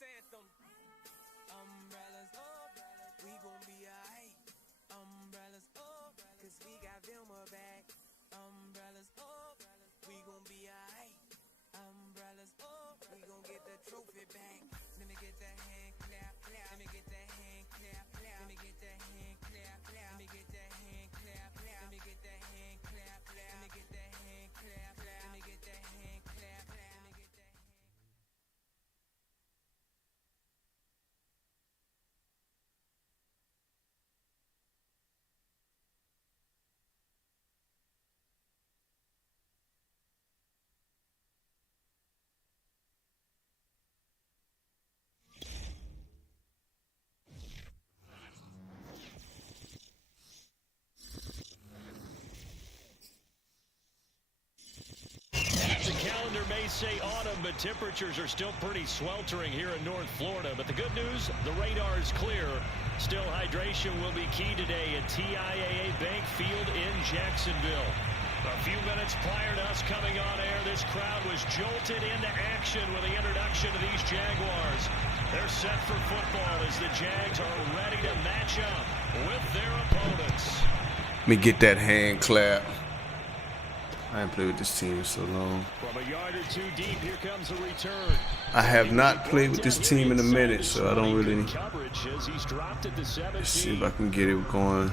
anthem. Umbrellas, oh, we gon' be alright. Umbrellas, oh, cause we got Vilma back. Umbrellas, oh, we gon' be alright. Umbrellas, oh, we gon' get the trophy back. Let me get that hand clap, clap. Let me get that hand clap, clap. Let me get that hand clap, clap. Let me get that hand clap, clap. Let me get that hand clap, clap. Let me get that hand clap, clap. Let me get that hand clap, clap. Let me get that hand. The calendar may say autumn, but temperatures are still pretty sweltering here in North Florida. But the good news, the radar is clear. Still, hydration will be key today at TIAA Bank Field in Jacksonville. A few minutes prior to us coming on air, this crowd was jolted into action with the introduction of these Jaguars. They're set for football as the Jags are ready to match up with their opponents. Let me get that hand clap. I haven't played with this team in so long. From a yard or two deep, here comes a return. I have not played with this team in a minute, so I don't really. Let's see if I can get it going.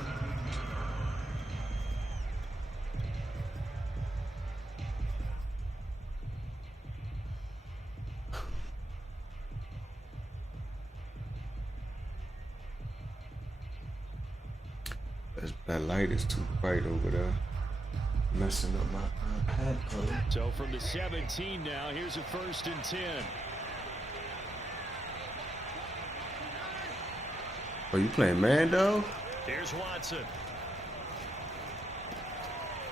That light is too bright over there. Messing up my iPad color. So from the 17 now, here's a 1st and 10. Oh, you playing man, though? Here's Watson.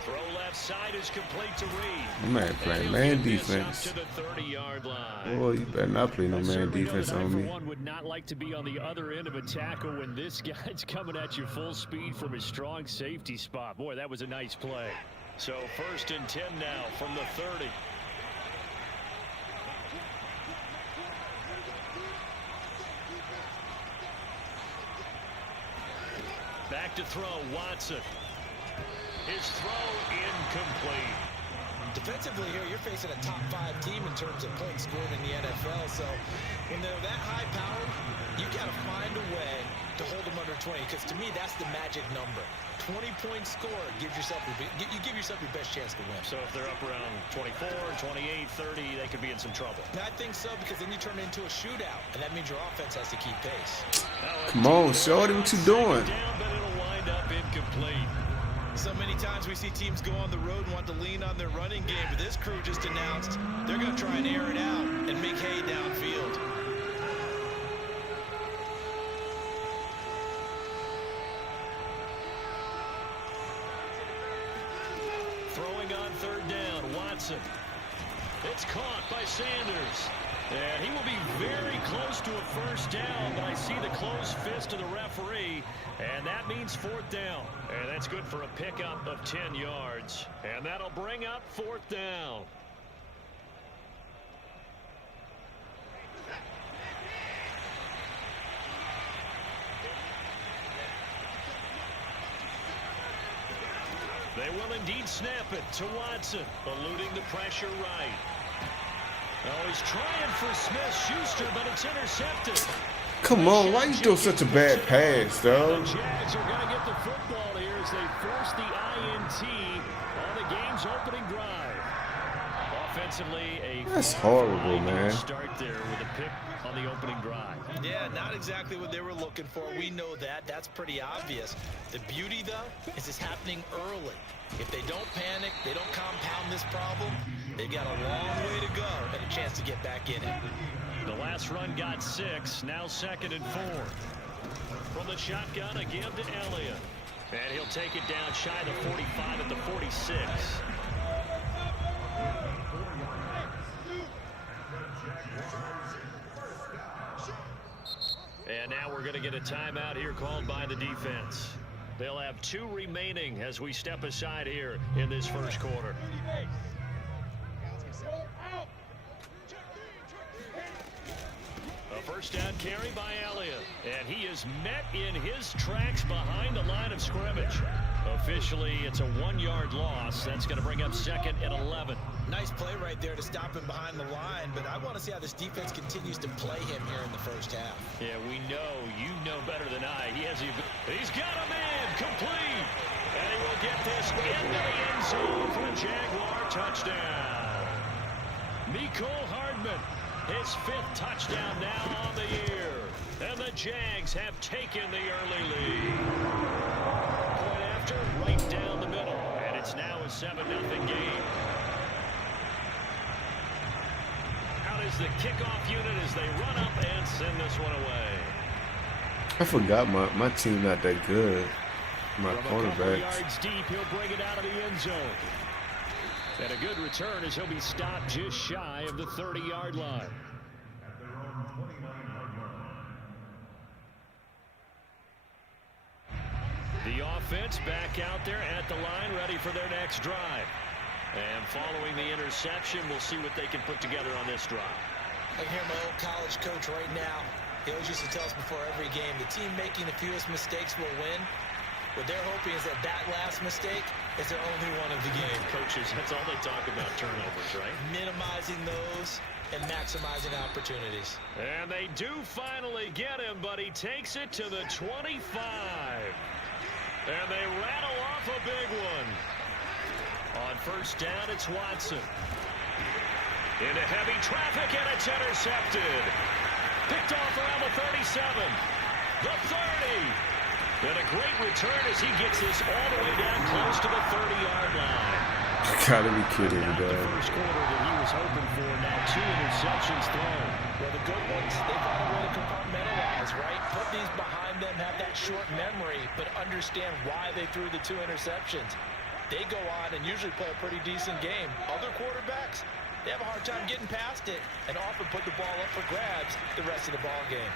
Throw left side is complete to Reed. My man playing man defense. To the 30-yard line. Boy, you better not play no man defense on me. One would not like to be on the other end of a tackle when this guy's coming at you full speed from his strong safety spot. Boy, that was a nice play. So 1st and 10 now from the 30. Back to throw, Watson. His throw incomplete. Defensively here, you're facing a top 5 team in terms of points scored in the NFL. So when they're that high powered, you got to find a way to hold them under 20. Because to me, that's the magic number. 20-point score gives yourself you give yourself your best chance to win. So if they're up around 24, 28, 30, they could be in some trouble. I think so, because then you turn it into a shootout, and that means your offense has to keep pace. Come on, Shorty, what you doing? Down, but it'll wind up incomplete. So many times we see teams go on the road and want to lean on their running game, but this crew just announced they're going to try and air it out and make hay downfield. Throwing on 3rd down, Watson. It's caught by Sanders. And he will be very close to a 1st down, but I see the closed fist of the referee, and that means 4th down. And that's good for a pickup of 10 yards. And that'll bring up 4th down. They will indeed snap it to Watson, eluding the pressure right. Oh, he's trying for Smith-Schuster, but it's intercepted. Come on, why you throw such a bad pass, dog? The Jags are going to get the football here as they force the INT on the game's opening drive. Offensively, That's horrible, man. Start there with a pick on the opening drive. Yeah, not exactly what they were looking for. We know that. That's pretty obvious. The beauty, though, is it's happening early. If they don't panic, they don't compound this problem, they've got a long way to go and a chance to get back in it. The last run got 6, now 2nd and 4. From the shotgun, again to Elliott. And he'll take it down shy of the 45 at the 46. And now we're going to get a timeout here called by the defense. They'll have 2 remaining as we step aside here in this 1st quarter. First down carry by Elliott. And he is met in his tracks behind the line of scrimmage. Officially, it's a 1-yard loss. That's going to bring up 2nd and 11. Nice play right there to stop him behind the line, but I want to see how this defense continues to play him here in the first half. Yeah, we know. You know better than I. He's got a man complete. And he will get this into the end zone for a Jaguar touchdown. Mecole Hardman, his 5th touchdown now on the year. And the Jags have taken the early lead. Point after, right down the middle. And it's now a 7-0 game. Out is the kickoff unit as they run up and send this one away. I forgot my team not that good. My From a couple cornerbacks. yards deep, he'll bring it out of the end zone. And a good return as he'll be stopped just shy of the 30-yard line. The offense back out there at the line, ready for their next drive. And following the interception, we'll see what they can put together on this drive. I can hear my old college coach right now. He always used to tell us before every game, the team making the fewest mistakes will win. What they're hoping is that last mistake is their only one of the game. Coaches, that's all they talk about, turnovers, right? Minimizing those and maximizing opportunities. And they do finally get him, but he takes it to the 25. And they rattle off a big one. On first down, it's Watson. Into heavy traffic, and it's intercepted. Picked off around the 37. The 30. And a great return as he gets this all the way down close to the 30-yard line. You gotta be kidding me, Not the dog. first quarter that he was hoping for. Now 2 interceptions thrown. Well, the good ones, they find a way to compartmentalize, right? Put these behind them, have that short memory, but understand why they threw the 2 interceptions. They go on and usually play a pretty decent game. Other quarterbacks, they have a hard time getting past it and often put the ball up for grabs the rest of the ball game.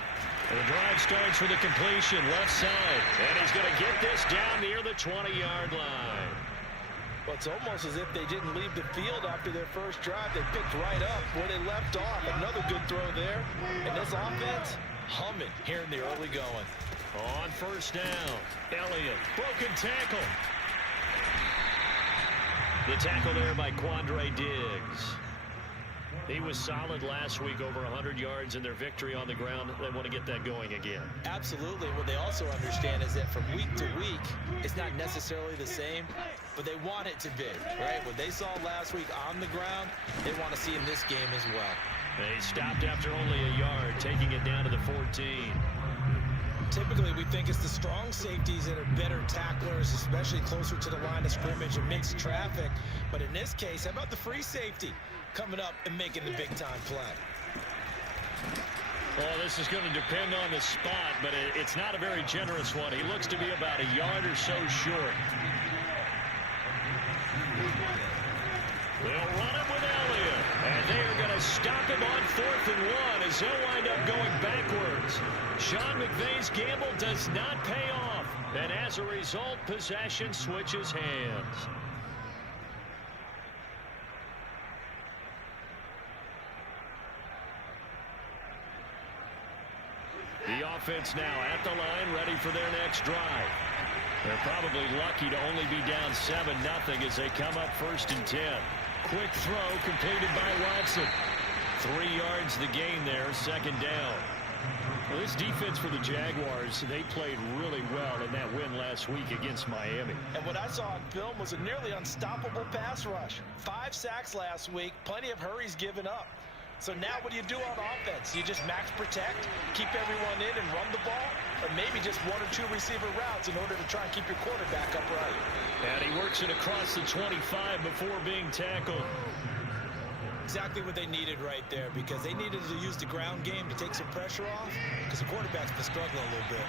And the drive starts with a completion left side. And he's going to get this down near the 20-yard line. Well, it's almost as if they didn't leave the field after their first drive. They picked right up where they left off. Another good throw there. And this offense, humming here in the early going. On first down, Elliott, broken tackle. The tackle there by Quandre Diggs. He was solid last week, over 100 yards in their victory on the ground. They want to get that going again. Absolutely. What they also understand is that from week to week, it's not necessarily the same, but they want it to be, right? What they saw last week on the ground, they want to see in this game as well. They stopped after only a yard, taking it down to the 14. Typically, we think it's the strong safeties that are better tacklers, especially closer to the line of scrimmage amidst traffic. But in this case, how about the free safety coming up and making the big-time play? Well, this is going to depend on the spot, but it's not a very generous one. He looks to be about a yard or so short. They'll run him with Elliott, and they are going to stop him on 4th and 1 as he'll wind up going backwards. Sean McVay's gamble does not pay off, and as a result, possession switches hands. The offense now at the line, ready for their next drive. They're probably lucky to only be down 7-0 as they come up 1st and 10. Quick throw completed by Watson. 3 yards the gain there, 2nd down. Well, this defense for the Jaguars, they played really well in that win last week against Miami. And what I saw on film was a nearly unstoppable pass rush. 5 sacks last week, plenty of hurries given up. So now what do you do on offense? You just max protect, keep everyone in and run the ball, or maybe just 1 or 2 receiver routes in order to try and keep your quarterback upright. And he works it across the 25 before being tackled. Exactly what they needed right there, because they needed to use the ground game to take some pressure off, because the quarterback's been struggling a little bit.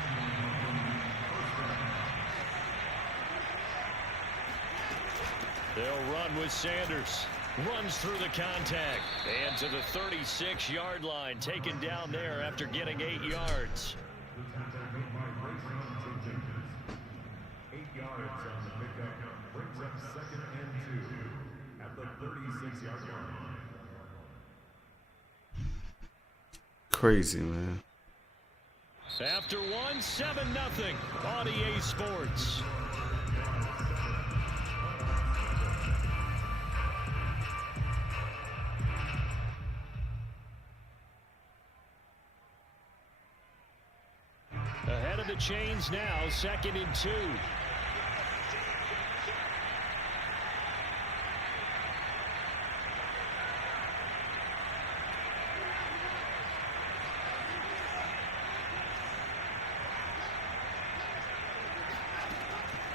They'll run with Sanders. Runs through the contact. And to the 36-yard line. Taken down there after getting 8 yards. 8 yards on the pickup. Brings up 2nd and 2 at the 36-yard line. crazy, man. After one, 7-0 on EA Sports. Ahead of the chains now, 2nd and 2.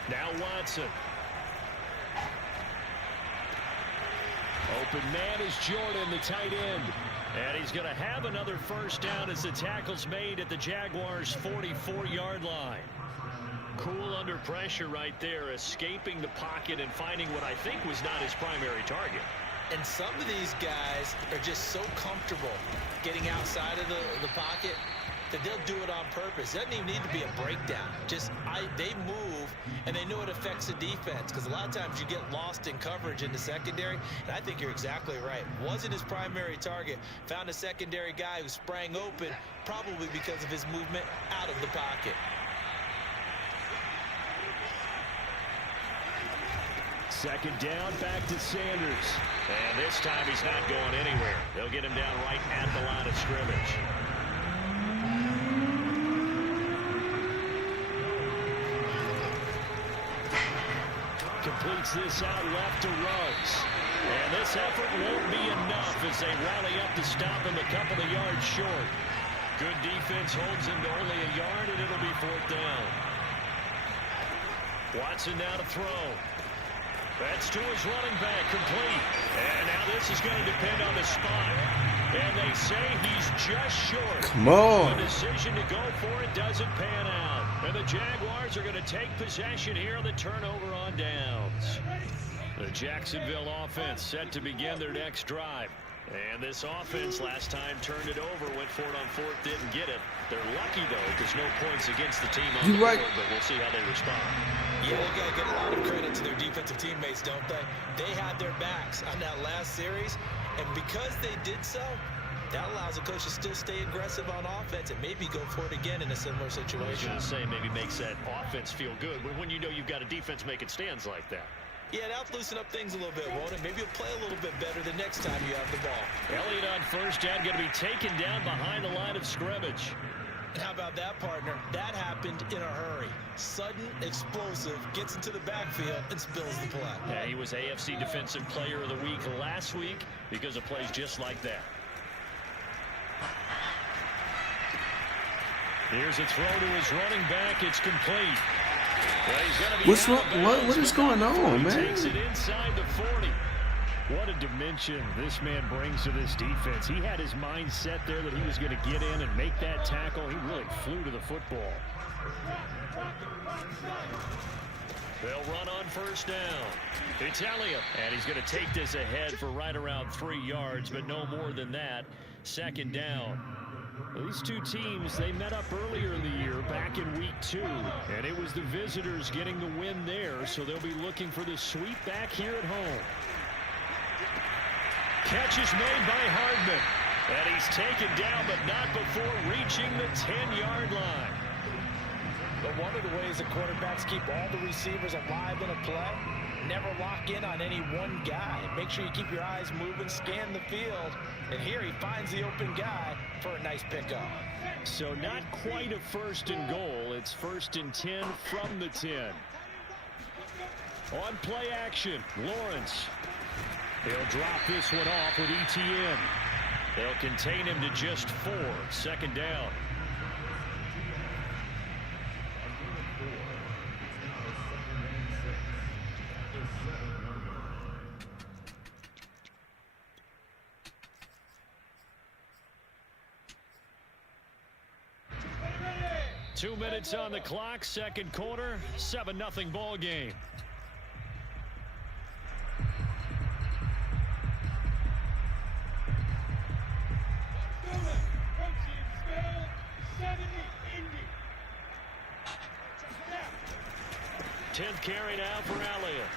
Now Watson. Open man is Jordan, the tight end. And he's going to have another first down as the tackle's made at the Jaguars' 44-yard line. Cool under pressure right there, escaping the pocket and finding what I think was not his primary target. And some of these guys are just so comfortable getting outside of the pocket that they'll do it on purpose. It doesn't even need to be a breakdown. They move, and they know it affects the defense, because a lot of times you get lost in coverage in the secondary, and I think you're exactly right. Wasn't his primary target. Found a secondary guy who sprang open, probably because of his movement out of the pocket. Second down, back to Sanders. And this time he's not going anywhere. They'll get him down right at the line of scrimmage. Completes this out left to Ruggs. And this effort won't be enough as they rally up to stop him a couple of yards short. Good defense holds him to only a yard, and it'll be 4th down. Watson now to throw. That's to his running back, complete. And now this is going to depend on the spot. And they say he's just short. Come on. The decision to go for it doesn't pan out. And the Jaguars are going to take possession here on the turnover on downs. The Jacksonville offense set to begin their next drive. And this offense last time turned it over, went for it on 4th, didn't get it. They're lucky, though, because no points against the team on the board, but we'll see how they respond. Yeah, they got to give a lot of credit to their defensive teammates, don't they? They had their backs on that last series, and because they did so, that allows the coach to still stay aggressive on offense and maybe go for it again in a similar situation. I was going to say, maybe makes that offense feel good when you know you've got a defense making stands like that. Yeah, that'll loosen up things a little bit, won't it? Maybe you'll play a little bit better the next time you have the ball. Elliott on first down, going to be taken down behind the line of scrimmage. And how about that, partner? That happened in a hurry. Sudden, explosive, gets into the backfield, and spills the play. Yeah, he was AFC Defensive Player of the Week last week because of plays just like that. Here's a throw to his running back. It's complete. Well, he's gonna be What's wrong? What is going on, man? He takes it inside the 40. What a dimension this man brings to this defense. He had his mind set there that he was going to get in and make that tackle. He really flew to the football. They'll run on first down. Italia, and he's going to take this ahead for right around 3 yards, but no more than that. 2nd down. These two teams, they met up earlier in the year, back in week 2, and it was the visitors getting the win there, so they'll be looking for the sweep back here at home. Catch is made by Hardman, and he's taken down, but not before reaching the 10-yard line. But one of the ways the quarterbacks keep all the receivers alive in a play, never lock in on any one guy. Make sure you keep your eyes moving, scan the field, and here he finds the open guy for a nice pickup. So not quite a 1st and goal. It's 1st and 10 from the 10. On play action, Lawrence. He'll drop this one off with ETN. They'll contain him to just 4. 2nd down. Two minutes on the clock, 2nd quarter, 7-0 ball game. Tenth carry now for Elliott.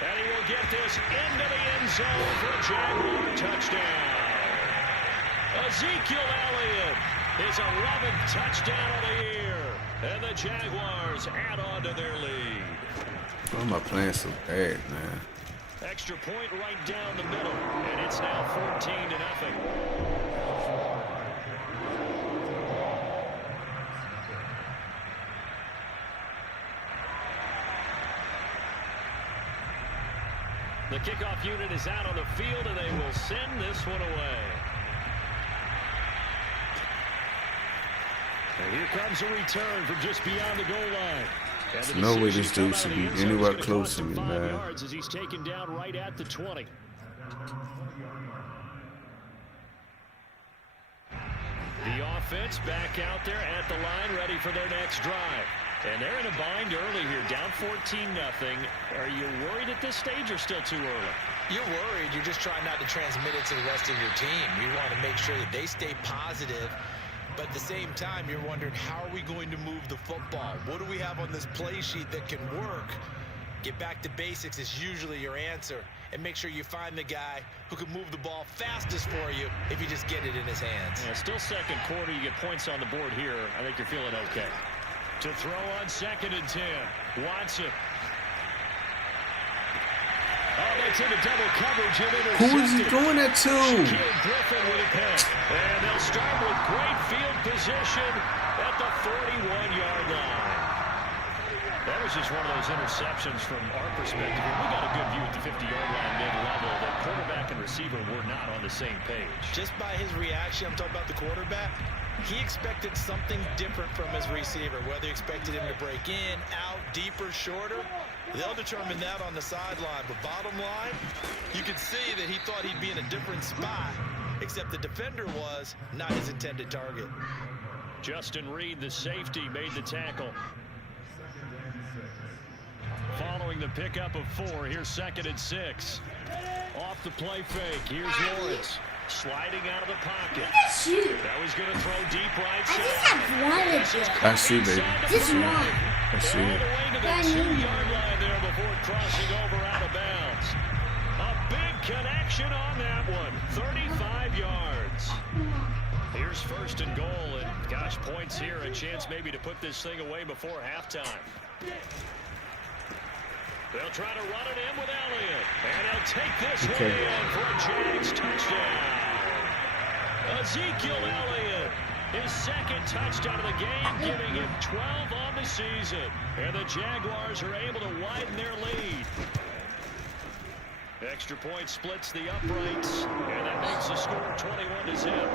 And he will get this into the end zone for a Jaguar touchdown. Ezekiel Elliott, his 11th touchdown of the year. And the Jaguars add on to their lead. Why am I playing so bad, man? Extra point right down the middle, and it's now 14-0. The kickoff unit is out on the field, and they will send this one away. And here comes a return from just beyond the goal line. There's no way this dude should be anywhere close to me, man. Yards as he's taken down right at the 20. The offense back out there at the line, ready for their next drive. And they're in a bind early here, down 14-0. Are you worried at this stage or still too early? You're worried. You're just trying not to transmit it to the rest of your team. You want to make sure that they stay positive. But at the same time, you're wondering, how are we going to move the football? What do we have on this play sheet that can work? Get back to basics is usually your answer. And make sure you find the guy who can move the ball fastest for you if you just get it in his hands. Yeah, still second quarter. You get points on the board here. I think you're feeling okay. To throw on 2nd and 10. Watson. Oh, that's into double coverage. Who is he throwing that to? Shaquille Griffin with a pick. And they'll start with great field position at the 41-yard line. That was just one of those interceptions from our perspective. We got a good view at the 50-yard line mid-level. The quarterback and receiver were not on the same page. Just by his reaction, I'm talking about the quarterback, he expected something different from his receiver. Whether he expected him to break in, out, deeper, shorter, they'll determine that on the sideline. But bottom line, you can see that he thought he'd be in a different spot, except the defender was not his intended target. Justin Reed, the safety, made the tackle. Following the pickup of 4, here's 2nd and 6. Off the play fake, here's Lawrence. Sliding out of the pocket. That was going to throw deep right side. I just have one of it. I see, baby. Just one. I see All it. the way to the 2-yard line there before crossing over out of bounds. A big connection on that one. 35 yards. Here's 1st and goal, and gosh, points here. A chance maybe to put this thing away before halftime. They'll try to run it in with Elliott. And they'll take this one in for a Jags touchdown. Ezekiel Elliott, his 2nd touchdown of the game, giving him 12 on the season. And the Jaguars are able to widen their lead. Extra point splits the uprights, and that makes the score 21-0.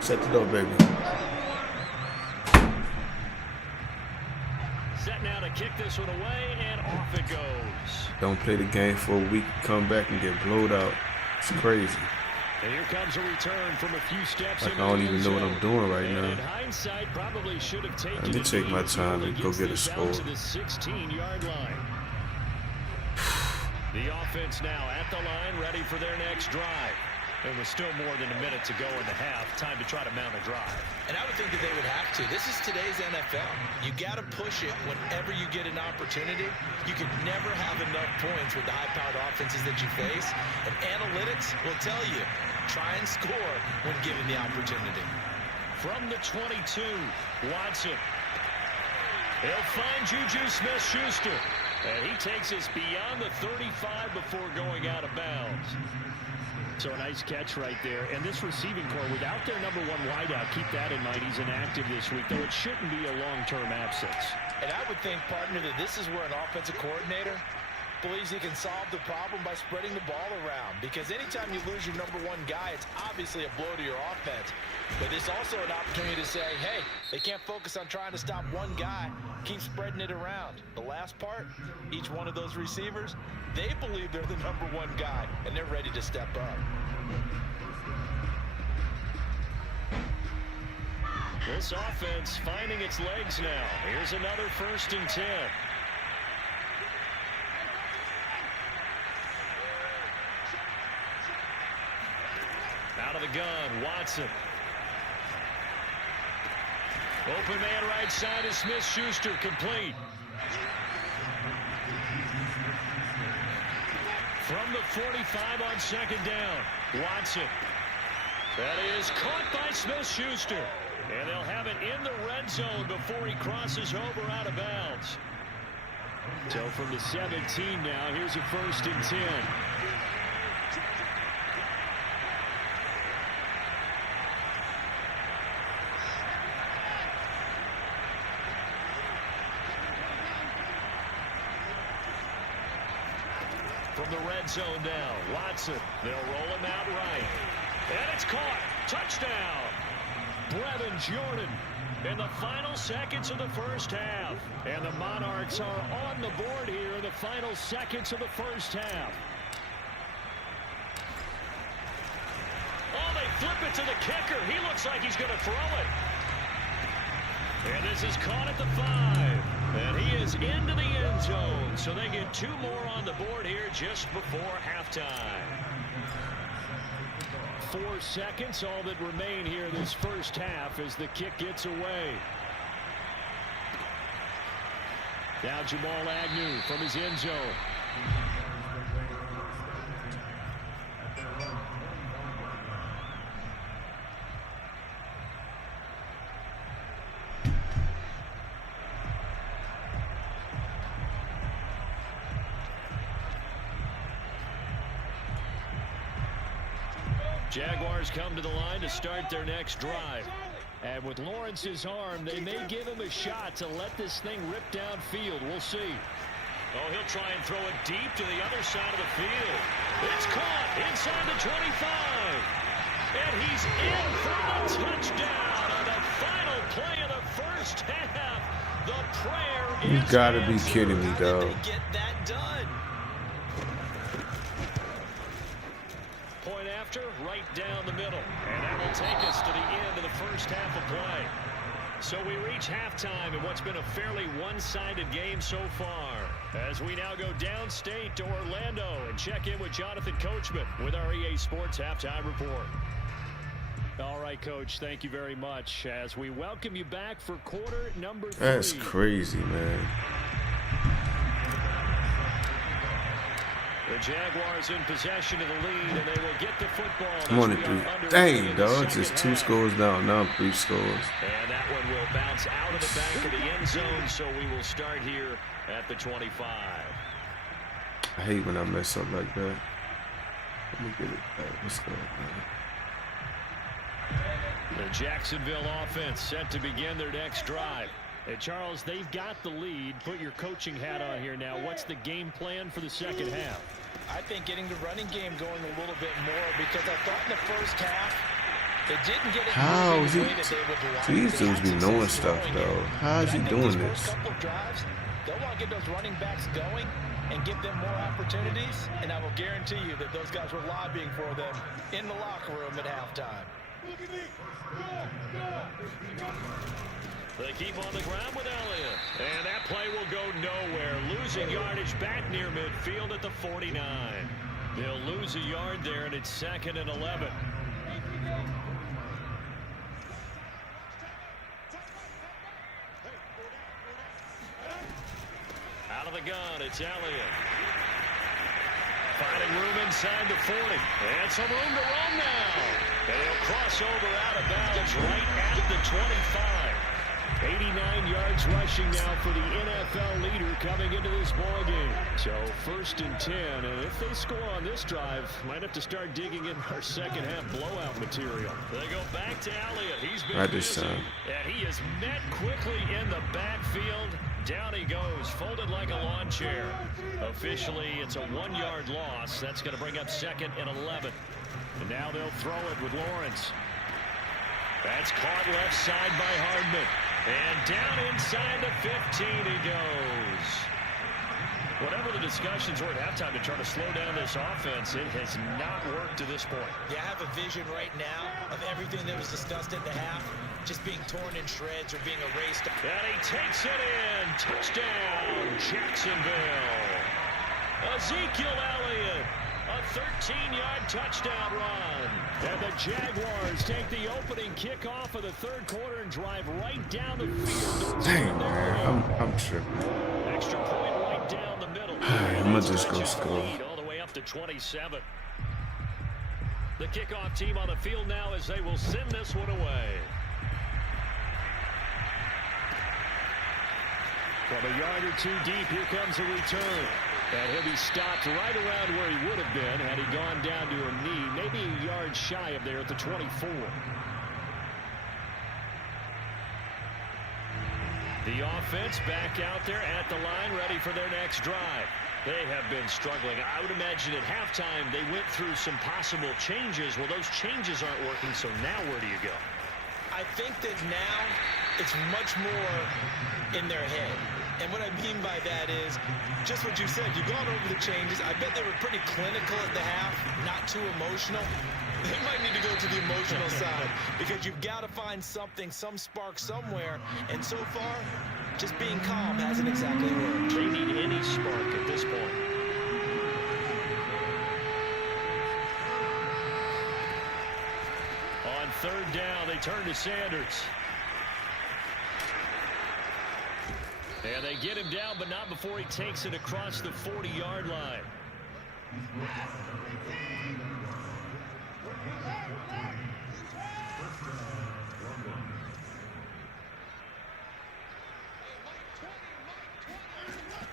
Set the door, baby. Set now to kick this one away, and off it goes. Don't play the game for a week, come back and get blowed out. It's crazy. And here comes a return from a few steps. Like I don't even know what I'm doing right and now. in hindsight, probably should have taken Let me take my time and go get a score. To the 16-yard line. The offense now at the line, ready for their next drive. And with still more than a minute to go in the half, time to try to mount a drive. And I would think that they would have to. This is today's NFL. You got to push it whenever you get an opportunity. You can never have enough points with the high-powered offenses that you face. And analytics will tell you, try and score when given the opportunity. From the 22, Watson. He'll find Juju Smith-Schuster. And he takes us beyond the 35 before going out of bounds. So a nice catch right there. And this receiving core, without their #1 wideout, keep that in mind. He's inactive this week, though it shouldn't be a long-term absence. And I would think, partner, that this is where an offensive coordinator believes he can solve the problem by spreading the ball around. Because anytime you lose your #1 guy, it's obviously a blow to your offense. But it's also an opportunity to say, hey, they can't focus on trying to stop one guy. Keep spreading it around. The last part, each one of those receivers, they believe they're the #1 guy, and they're ready to step up. This offense finding its legs now. Here's another 1st and 10. Out of the gun, Watson. Open man right side is Smith-Schuster, complete. From the 45 on 2nd down, Watson. That is caught by Smith-Schuster. And they'll have it in the red zone before he crosses over out of bounds. So from the 17 now, here's a 1st and 10. From the red zone now, Watson. They'll roll him out right. And it's caught. Touchdown. Brevin Jordan in the final seconds of the first half. And the Monarchs are on the board here in the final seconds of the first half. Oh, they flip it to the kicker. He looks like he's going to throw it. And this is caught at the 5. And he is into the end zone. So they get 2 more on the board here just before halftime. 4 seconds, all that remain here this first half as the kick gets away. Now Jamal Agnew from his end zone. Jaguars come to the line to start their next drive. And with Lawrence's arm, they may give him a shot to let this thing rip downfield. We'll see. Oh, he'll try and throw it deep to the other side of the field. It's caught inside the 25. And he's in for the touchdown on the final play of the first half. The prayer is You gotta be kidding me, dog. Get that done. Point after, right down the middle. And that will take us to the end of the first half of play. So we reach halftime in what's been a fairly one-sided game so far. As we now go downstate to Orlando and check in with Jonathan Coachman with our EA Sports Halftime Report. All right, Coach, thank you very much as we welcome you back for quarter number 3. That's crazy, man. The Jaguars in possession of the lead, and they will get the football. I'm on it 3. Dang, dog. It's just 2 scores down. Now 3 scores. And that one will bounce out of the back of the end zone, so we will start here at the 25. I hate when I mess up like that. Let me get it back. Let's go, man. The Jacksonville offense set to begin their next drive. And Charles, they've got the lead. Put your coaching hat on here now. What's the game plan for the second half? I think getting the running game going a little bit more because I thought in the first half they didn't get it How is he? the way that they would like. These dudes be knowing stuff, though. How is he doing this? Couple drives, they'll want to get those running backs going and give them more opportunities, and I will guarantee you that those guys were lobbying for them in the locker room at halftime. They keep on the ground with Elliott. And that play will go nowhere. Losing yardage back near midfield at the 49. They'll lose a yard there, and it's 2nd and 11. Out of the gun, it's Elliott. Finding room inside the 40. And some room to run now. And he'll cross over out of bounds right at the 25. 89 yards rushing now for the NFL leader coming into this ball game. So 1st and 10, and if they score on this drive, might have to start digging in our second half blowout material. They go back to Elliott. He's been busy, and he is met quickly in the backfield. Down he goes, folded like a lawn chair. Officially, it's a 1-yard loss. That's going to bring up 2nd and 11. And now they'll throw it with Lawrence. That's caught left side by Hardman. And down inside the 15 he goes. Whatever the discussions were at halftime to try to slow down this offense, it has not worked to this point. Yeah, I have a vision right now of everything that was discussed at the half just being torn in shreds or being erased. And he takes it in. Touchdown, Jacksonville. Ezekiel Elliott. A 13-yard touchdown run. And the Jaguars take the opening kickoff of the 3rd quarter and drive right down the field. Dang, man. I'm tripping. Extra point right down the middle. I'm going to just go score. All the way up to 27. The kickoff team on the field now as they will send this one away. From a yard or two deep, here comes a return. And he'll be stopped right around where he would have been had he gone down to a knee, maybe a yard shy of there at the 24. The offense back out there at the line, ready for their next drive. They have been struggling. I would imagine at halftime they went through some possible changes. Well, those changes aren't working, so now where do you go? I think that now it's much more in their head. And what I mean by that is just what you said. You've gone over the changes. I bet they were pretty clinical at the half, not too emotional. They might need to go to the emotional side because you've got to find something, some spark somewhere. And so far, just being calm hasn't exactly worked. They need any spark at this point. On third down, they turn to Sanders. And they get him down, but not before he takes it across the 40-yard line.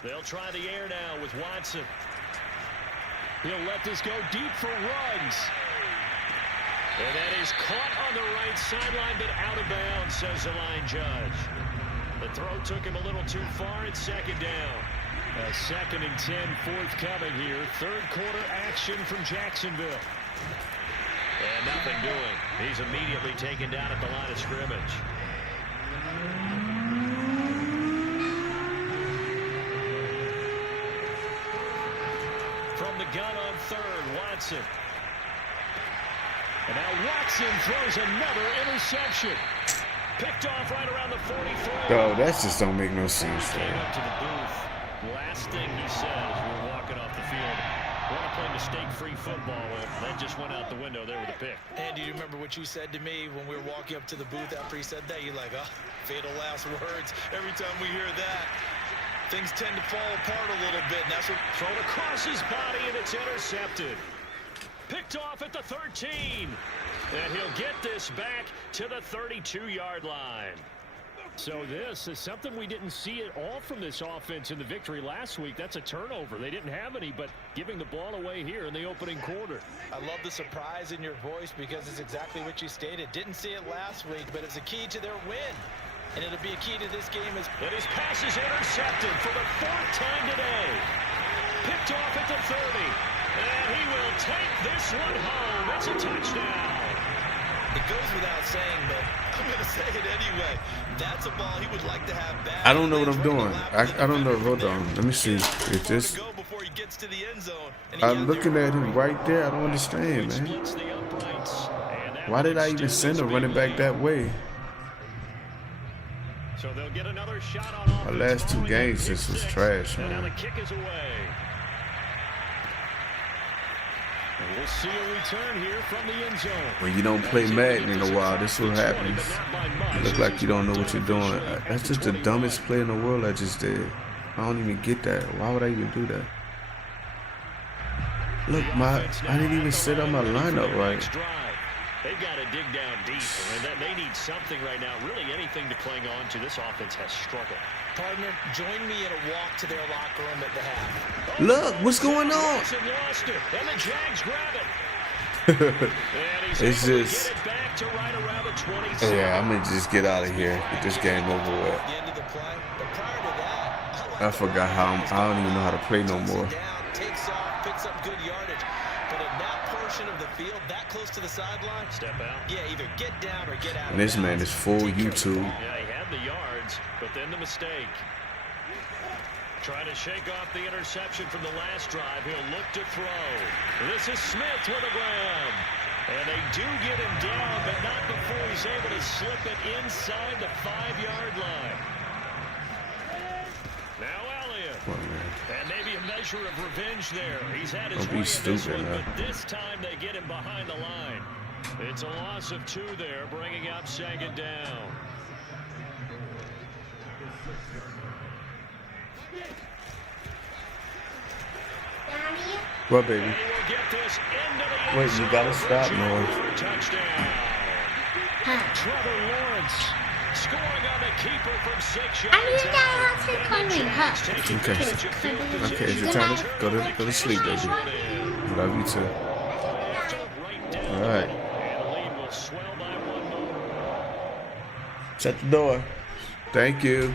They'll try the air now with Watson. He'll let this go deep for Ruggs. And that is caught on the right sideline, but out of bounds, says the line judge. The throw took him a little too far. It's second down. A 2nd and 10 forthcoming here. Third quarter action from Jacksonville. And nothing doing. He's immediately taken down at the line of scrimmage. From the gun on third, Watson. And now Watson throws another interception. Picked off right around the 43. Yo, that just don't make no sense. Came up to the booth. Last thing he said as we were walking off the field, want to play mistake-free football. That just went out the window there with a pick. Andy, do you remember what you said to me when we were walking up to the booth after he said that? You're like, oh, fatal last words. Every time we hear that, things tend to fall apart a little bit. And that's what thrown across his body, and it's intercepted. Picked off at the 13. And he'll get this back to the 32-yard line. So this is something we didn't see at all from this offense in the victory last week. That's a turnover. They didn't have any, but giving the ball away here in the opening quarter. I love the surprise in your voice because it's exactly what you stated. Didn't see it last week, but it's a key to their win. And it'll be a key to this game. And his pass is intercepted for the 4th time today. Picked off at the 30. And he will take this one home. It's a touchdown. It goes without saying, but I'm going to say it anyway. That's a ball he would like to have back. I don't know what I'm doing. I don't know. Hold on. Let me see. If this. I'm looking at him right there. I don't understand, man. Why did I even send a running back that way? So they'll get another shot on offense. My last 2 games, this was trash, And now the man. kick is away. And we'll see a return here from the end zone. When you don't play Madden in a while, this is what happens. You look like you don't know what you're doing. That's just the dumbest play in the world I just did. I don't even get that. Why would I even do that? Look, I didn't even set up my lineup right. They've got to dig down deep, and they need something right now. Really anything to cling on to. This offense has struggled. Partner, join me in a walk to their locker room at the half. Look, what's going on? Lost it, and the Jags grab it. It's just, get it back to right around the 27. yeah, I'm gonna just get out of here. Get this game over with. The end of the play, but prior to that, I forgot how I don't even know how to play no more. Takes off, picks up good yardage, but in that portion of the field, that close to the sideline, Step out. yeah, either get down or get out. And this man is full YouTube. Yeah, he had the yards, but then the mistake. Trying to shake off the interception from the last drive. He'll look to throw. This is Smith with a grab. And they do get him down, but not before he's able to slip it inside the 5-yard line. Now Elliott. And maybe a measure of revenge there. He's had his way in this one, but this time they get him behind the line. It's a loss of 2 there, bringing up 2nd down. Daddy? What, baby? Wait, you gotta stop, Noah. Trevor Lawrence scoring on the keeper from 6 yards. I mean, that has to come in. Okay. Okay, it's your time to go to sleep, baby. Love you too. All right. Shut the door. Thank you.